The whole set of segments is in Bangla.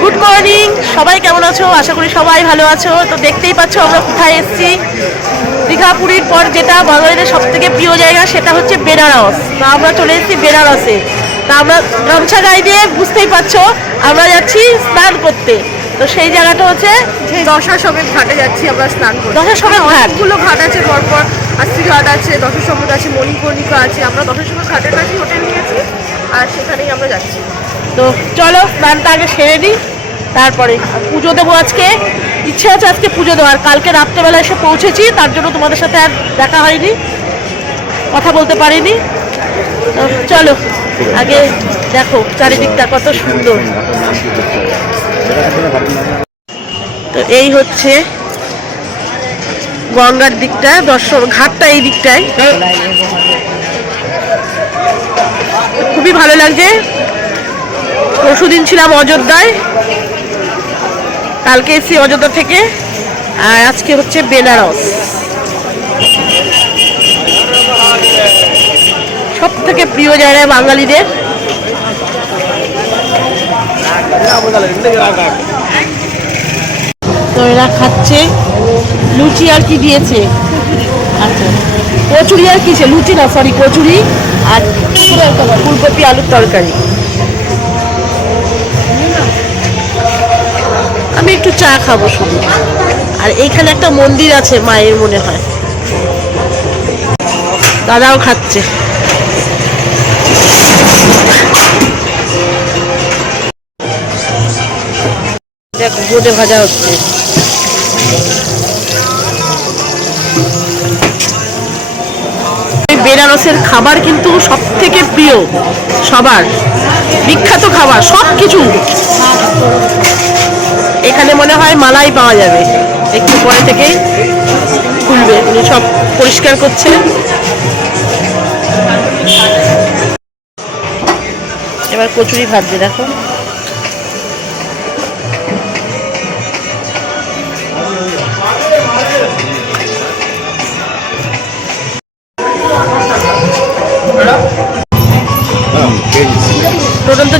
গুড মর্নিং সবাই কেমন আছো? আশা করি সবাই ভালো আছো। তো দেখতেই পাচ্ছ আমরা কোথায় এসেছি? দীঘা পুরীর পর যেটা বাঙালিদের সব থেকে প্রিয় জায়গা সেটা হচ্ছে বেনারস। তা আমরা চলে এসেছি বেনারসে। তা আমরা গামছা গায়ে দিয়ে বুঝতেই পারছ আমরা যাচ্ছি স্নান করতে। তো সেই জায়গাটা হচ্ছে দশাশ্বমেধ ঘাটে যাচ্ছি আমরা স্নান করতে। দশাশ্বমেধ ঘাট। অনেকগুলো ঘাট আছে পরপর। আস্তি ঘাট আছে দশাশ্বমেধ আছে, মণিকর্ণিকা আছে। আমরা দশাশ্বমেধ ঘাটের কাছে হোটেল নিয়েছি আর সেখানেই আমরা যাচ্ছি। তো চলো স্নানটা আগে সেরে নিই, তারপরে পুজো দেবো আজকে। ইচ্ছে আছে আজকে পুজো দেওয়ার। কালকে রাত্রেবেলা এসে পৌঁছেছি, তার জন্য তোমাদের সাথে আর দেখা হয়নি, কথা বলতে পারিনি। চলো, আগে দেখো চারিদিকটা কত সুন্দর। তো এই হচ্ছে গঙ্গার দিকটা, দর্শন ঘাটটা এই দিকটায়। খুবই ভালো লাগছে। পরশুদিন ছিলাম অযোধ্যায়। কালকে এসেছি অযোধ্যা থেকে। আর আজকে হচ্ছে বেনারস। সব থেকে প্রিয় জায়গা বাঙালিদের। তো এরা খাচ্ছে। লুচি আর কি দিয়েছে? আচ্ছা। কচুরি আর কিসে? লুচি না সরি কচুরি আর ফুলকপি আলুর তরকারি। আমি একটু চা খাব শুধু আর এইখানে একটা মন্দির আছে মায়ের মনে হয়। দাদাও খাচ্ছে। দেখ বোটে ভাজা হচ্ছে। এই খাবার কিন্তু সব থেকে প্রিয় সবার। বিখ্যাত খাবার সব কিছু এখানে মনে হয় মালাই পাওয়া যাবে। একটু পরে থেকে খুলবে, উনি সব পরিষ্কার করছে। এবার কচুরি ভাজবে, দেখো।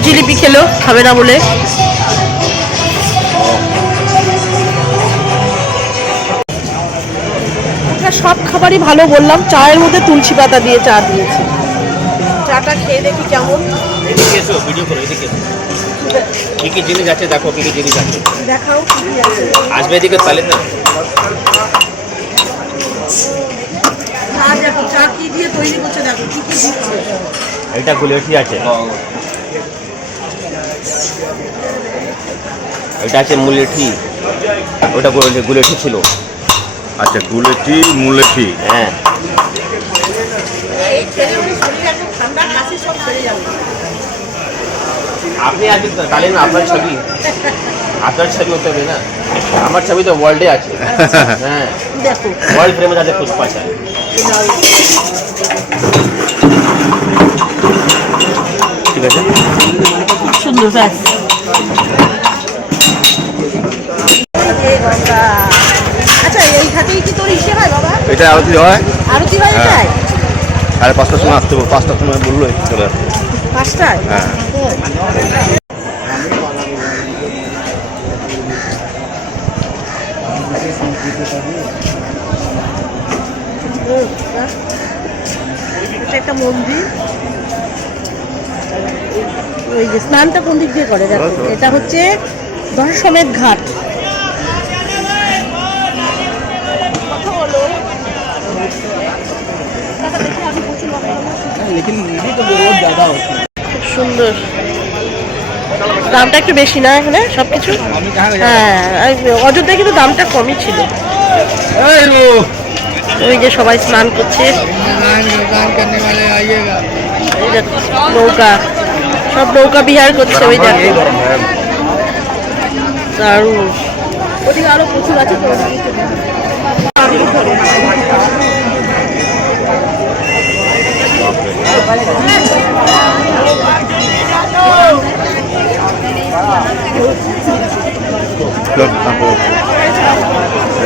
জিলিপি খেলো খাবে না বলে। সব খাবারই ভালো বললাম চায়ের মধ্যে তুলসী পাতা দিয়ে চা দিয়েছে। চাটা খেয়ে দেখি কেমন। এদিকে এসো ভিডিও করো এদিকে কি কি জিনিস আছে দেখো কি কি জিনিস আছে। দেখাও কি কি আছে। আসবে এদিকে তাহলে না চা দেখো চা কি দিয়ে তৈরি করছে দেখো কি কি দিচ্ছে এটা গুলেঠি আছে। এটা আছে মুলেঠি ওটা গুলে- গুলেঠি ছিল। আচ্ছা গুলেঠি মুলেঠি হ্যাঁ। আপনি আসবেন তো, তাহলে না আপনার ছবি। আপনার ছবি হতে হবে না। আমার ছবি তো ওয়ার্ল্ডে আছে। হ্যাঁ। ওয়ার্ল্ড ফেমাস আছে পুষ্পা চাই ঠিক আছে। সুন্দর ব্যাস আচ্ছা এই ঘাটেই কি তোর ইসে হয় বাবা? এটা আরতি হয়? আরতি হয় হ্যাঁ। যায় সাড়ে পাঁচটার সময় আসতে পাঁচটার সময় বলল চলে পাঁচটায়? হ্যাঁ। একটা মন্দির। ওই যে স্নানটা কোন দিক দিয়ে করে দেখো? এটা হচ্ছে দশমের ঘাট। খুব সুন্দর। দামটা একটু বেশি না এখানে সবকিছু? হ্যাঁ আর অযোধ্যায় কিন্তু দামটা কমই ছিল। ওই যে সবাই স্নান করছে। নৌকা। সব নৌকা বিহার করছে ওই দেখো। দারুণ। ওদিকে আরও প্রচুর আছে তো?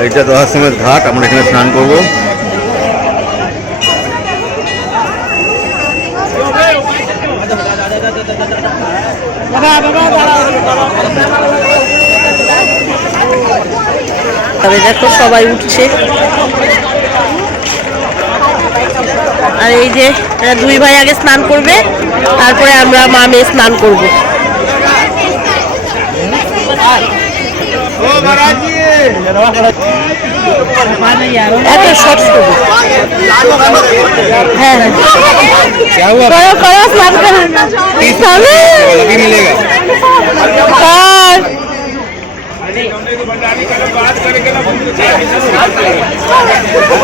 এইটা দশার সময় ঘাট আমরা এখানে স্নান করব। তবে দেখো সবাই উঠছে। আর এই যে দুই ভাই আগে স্নান করবে তারপরে আমরা মা মেয়ে স্নান করব। এত শর্টস করব হ্যাঁ হ্যাঁ। করো করো স্নান করো। তবে আর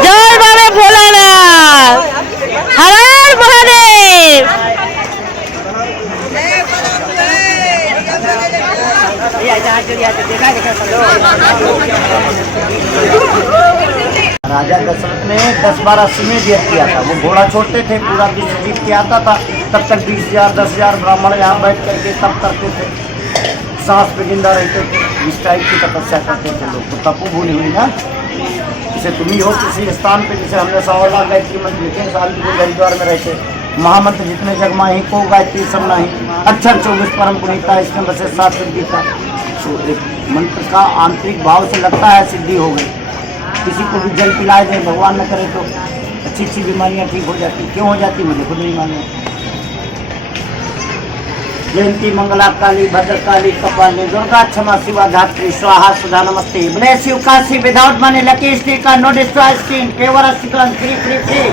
জয় বাবা ভোলানাথ হরার মহাদেব राजा दशरथ ने दस बारह सिंह दिया किया था वो घोड़ा छोड़ते थे पूरा विश्व जीत के आता था तब तक बीस हजार दस हजार ब्राह्मण यहाँ बैठ करके तब करते थे सांस पे ज़िंदा रहते थे इस टाइप की तपस्या करते थे लोग। तो तपु भूल हुई ना? जैसे तुम ही हो, किसी स्थान पे जैसे हमने सवाला गायत्री मंत्र लिखे साल की हरिद्वार में रहते महामंत्र जितने जग माही, को गायत्री सब नहीं। अक्षर चौबीस परम पुनीता, इसमें बसे सात गीता तो एक मंत्र का आंतरिक भाव से लगता है सिद्धि हो गई। किसी को भी जल पिलाए दें भगवान न करे तो अच्छी अच्छी बीमारियाँ ठीक हो जाती। क्यों हो जाती? मुझे खुद नहीं मालूम। जयंती मंगला काली भद्रकाली कपाली दुर्गा क्षमा शिवा धात्री स्वाहा सुधा नमस्ते bless you Kashi without money lucky stick का no destroy skin pure स्टिकन free free free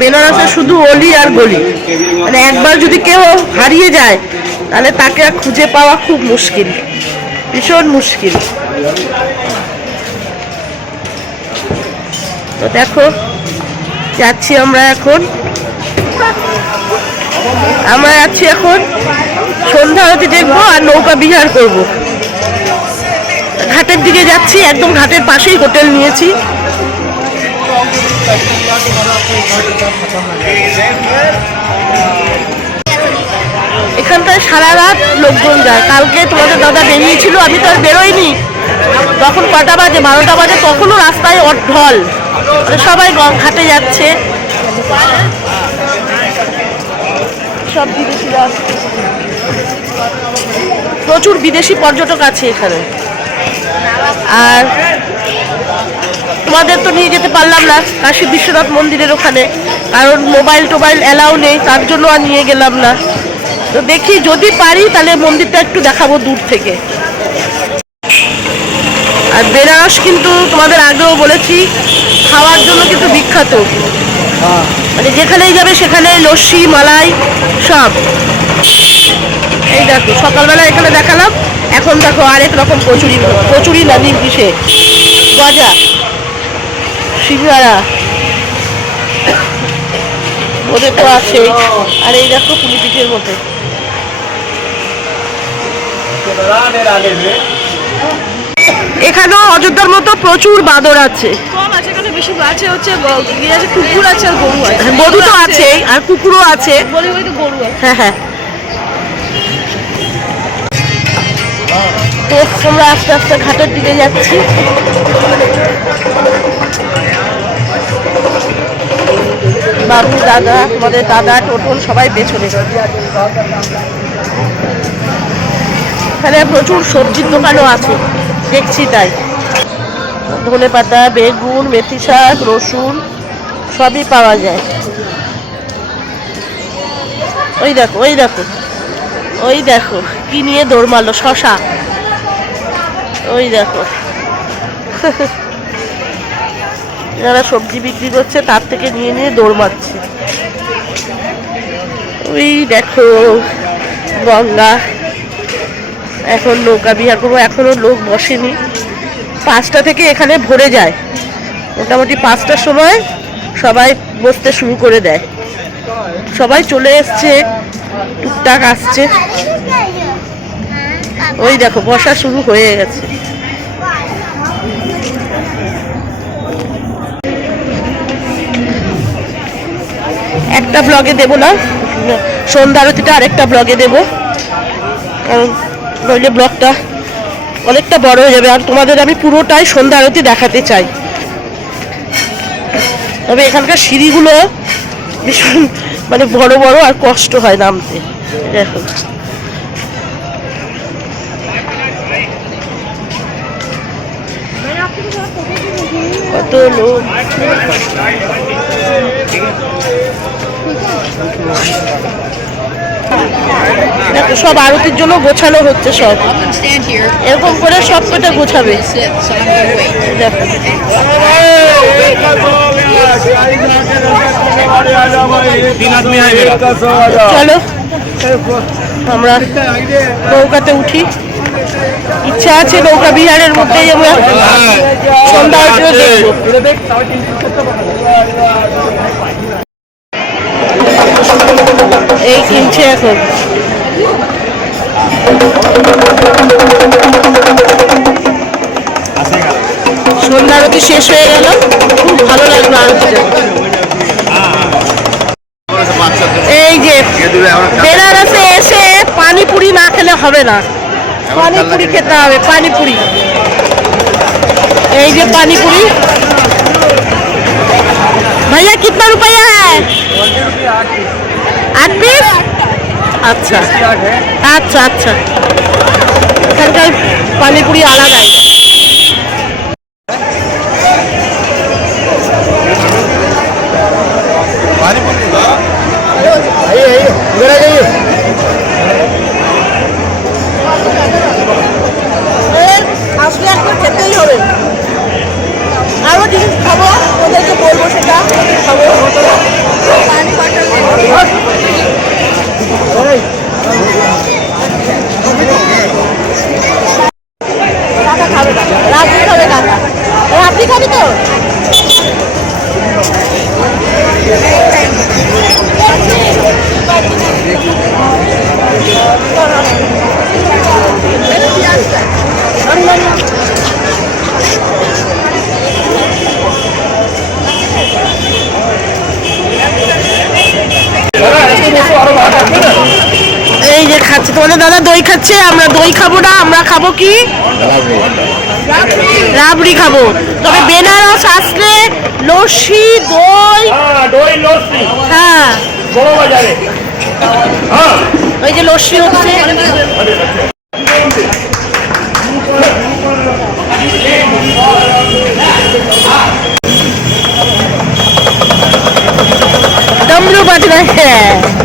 বেনারসে শুধু অলি আর গলি মানে একবার যদি কেউ হারিয়ে যায় তাহলে তাকে আর খুঁজে পাওয়া খুব মুশকিল ভীষণ মুশকিল তো দেখো যাচ্ছি আমরা এখন। আমরা যাচ্ছি এখন সন্ধ্যা আরতি দেখব আর নৌকা বিহার করব। ঘাটের দিকে যাচ্ছি, একদম ঘাটের পাশেই হোটেল নিয়েছি। এখানটায় সারা রাত লোকজন যায়। কালকে তোমাদের দাদা বেরিয়েছিল, আমি তো আর বেরোইনি। তখন কটা বাজে, বারোটা বাজে, তখনও রাস্তায় ঢল মানে সবাই ঘাটে যাচ্ছে। সব। প্রচুর বিদেশি পর্যটক আছে এখানে। আর তোমাদের তো নিয়ে যেতে পারলাম না, কাশী বিশ্বনাথ মন্দিরের ওখানে। কারণ মোবাইল টোবাইল অ্যালাউ নেই, তার জন্য আর নিয়ে গেলাম না। তো দেখি, যদি পারি, তাহলে মন্দিরটা একটু দেখাবো দূর থেকে। আর বেনারস কিন্তু তোমাদের আগেও বলেছি, খাওয়ার জন্য কিন্তু বিখ্যাত। মানে যেখানেই যাবে সেখানে লস্যি, মালাই, সব। এই দেখো, সকালবেলা এখানে দেখালাম, এখন দেখো আরেক রকম কচুরি কচুরি না, নিমকিসে। গজা সিঙ্গারা ওদের তো আছে। আর এই দেখো পুলি পিঠের মতো। এখানেও অযোধ্যার মতো প্রচুর বাদর আছে। কম আছে এখানে বেশি আছে হচ্ছে ইয়ে আছে কুকুর আছে আর গরু আছে। তো আছে। আর কুকুরও আছে। বলি বলি তো গরু আছে। হ্যাঁ হ্যাঁ। তো আমরা আস্তে আস্তে ঘাটের দিকে যাচ্ছি। বাবু দাদা আমাদের দাদা টোটন সবাই পেছনে। এখানে প্রচুর সবজির দোকানও আছে। দেখছি তাই। ধনে পাতা, বেগুন, মেথি শাক, রসুন, সবই পাওয়া যায়। ওই দেখো ওই দেখো ওই দেখো, কি নিয়ে দৌড় মারলো, শশা। ওই দেখো। যারা সবজি বিক্রি করছে, তার থেকে নিয়ে নিয়ে দৌড় মারছে। ওই দেখো, গঙ্গা। এখন নৌকা বিহার করব, এখনও লোক বসেনি। পাঁচটা থেকে এখানে ভরে যায়। মোটামুটি পাঁচটার সময় সবাই বসতে শুরু করে দেয়। সবাই চলে এসছে, টুকটাক আসছে। ওই দেখো, বসা শুরু হয়ে গেছে। একটা ব্লগে দেব না, সন্ধ্যা আরতিটা আরেকটা ব্লগে দেব। কারণ নইলে ব্লকটা অনেকটা বড় হয়ে যাবে। আর তোমাদের আমি পুরোটাই সন্ধ্যা আরতি দেখাতে চাই। তবে এখানকার সিঁড়িগুলো ভীষণ মানে বড় বড় আর কষ্ট হয় নামতে। দেখো। কত লোক। সব আরতির জন্য গোছানো হচ্ছে সব। এরকম করে সব কটা গোছাবে। চলো, আমরা নৌকাতে উঠি। ইচ্ছা আছে নৌকা বিহারের মধ্যেই সন্ধ্যা এই কিনছে এখন। সন্ধ্যা আরতি শেষ হয়ে গেল খুব ভালো লাগলো আরতিটা এই যে বেনারসে এসে পানিপুরি না খেলে হবে না পানিপুরি খেতে হবে পানিপুরি এই যে পানিপুরি भैया कितना रुपया है आठ पीस আচ্ছা। আচ্ছা। আচ্ছা এখানকার পানিপুরি আলাদাই। কাকা খাবে কাকা রাত্রি খাবে কাকা রাত্রি খাবি তো? এই যে খাচ্ছে। তোমাদের দাদা দই খাচ্ছে আমরা দই খাব না আমরা খাব কি? রাবড়ি। খাব। তবে বেনারস আসলে লস্যি দই হ্যাঁ ওই যে লস্যি হচ্ছে। ডমরু বাজনা হ্যাঁ।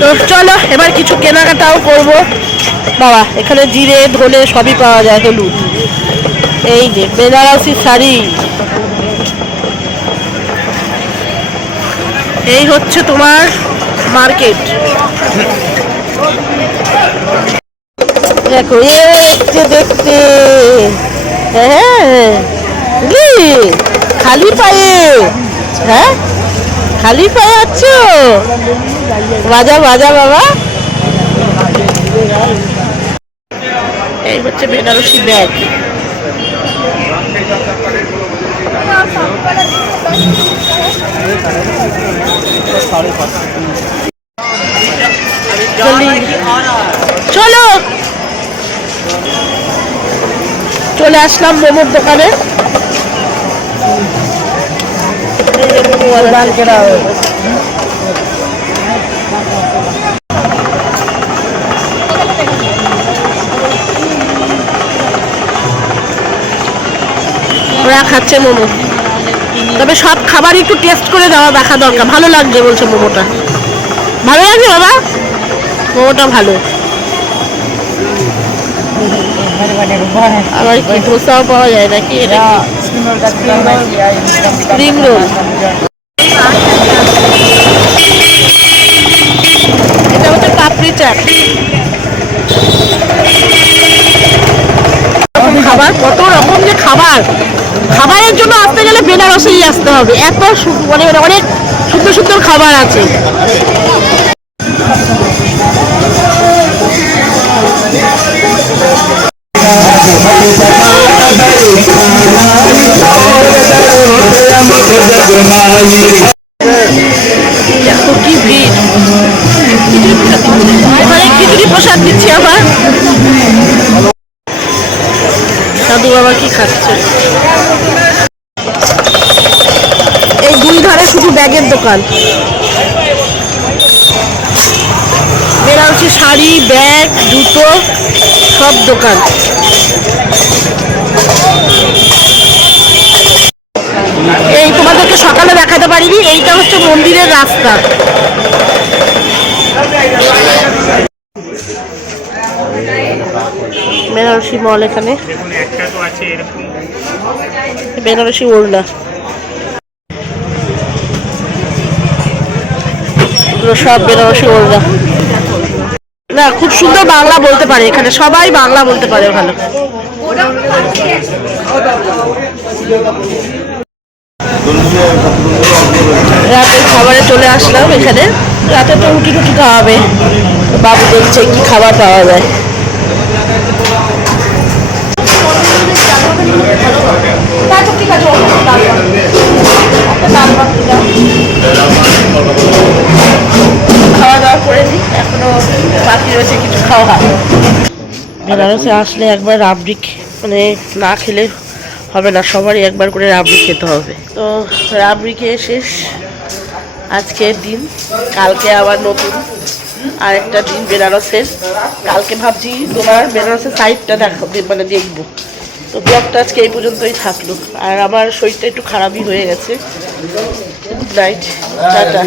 তো চলো, এবার কিছু কেনাকাটাও করব। বাবা, এখানে জিরে, ধনে সবই পাওয়া যায় হলুদ এই যে, বেনারসি শাড়ি। এই হচ্ছে তোমার মার্কেট। দেখো এই যে দেখতে। হ্যাঁ বুঝলি? খালি পায়ে। হ্যাঁ? খালি পায়ে আছো বাজা বাজা বাবা। এই হচ্ছে বেনারসি ব্যাগ। চলো। চলে আসলাম মোমোর দোকানে। ওরা খাচ্ছে মোমো। তবে সব খাবার একটু টেস্ট করে দেওয়া দেখা দরকার। ভালো লাগছে বলছে মোমোটা। ভালো লাগছে বাবা? মোমোটা ভালো। আবার কি, ধোসাও পাওয়া যায় নাকি? এটা স্প্রিং রোল এটা হচ্ছে পাপড়ি চাট। খাবার কত রকম যে খাবার খাবারের জন্য আসতে গেলে বেনারসেই আসতে হবে এত মানে অনেক সুন্দর সুন্দর খাবার আছে দেখো প্রসাদ আবার বাবা কি খাচ্ছে এই দুই ধারে শুধু ব্যাগের দোকান। বেনারসি শাড়ি, ব্যাগ, জুতো, সব দোকান। এই তোমাদেরকে সকালে দেখাতে পারিনি, এইটা হচ্ছে মন্দিরের রাস্তা। বেনারসি মল এখানে। বেনারসি ওড়না। সব বেনারসি ওড়না। না, খুব সুন্দর বাংলা বলতে পারে এখানে, সবাই বাংলা বলতে পারে ভালো রাতের খাবারে চলে আসলাম এখানে। রাতে তো রুটি টুটি খাওয়াবে। বাবু দেখছে কি খাবার পাওয়া যায়। খাওয়া দাওয়া করে নিই এখনও বাকি রয়েছে কিছু খাওয়া। বেনারসে আসলে একবার রাবড়ি মানে না খেলে হবে না, সবারই একবার করে রাবড়ি খেতে হবে। তো রাবড়ি খেয়ে শেষ। আজকের দিন কালকে আবার নতুন। আরেকটা দিন বেনারসের। কালকে ভাবছি তোমার বেনারসের সাইডটা দেখো মানে দেখব। তো ব্লগটা আজকে এই পর্যন্তই থাকল। আর আমার শরীরটা একটু খারাপই হয়ে গেছে। Good night tata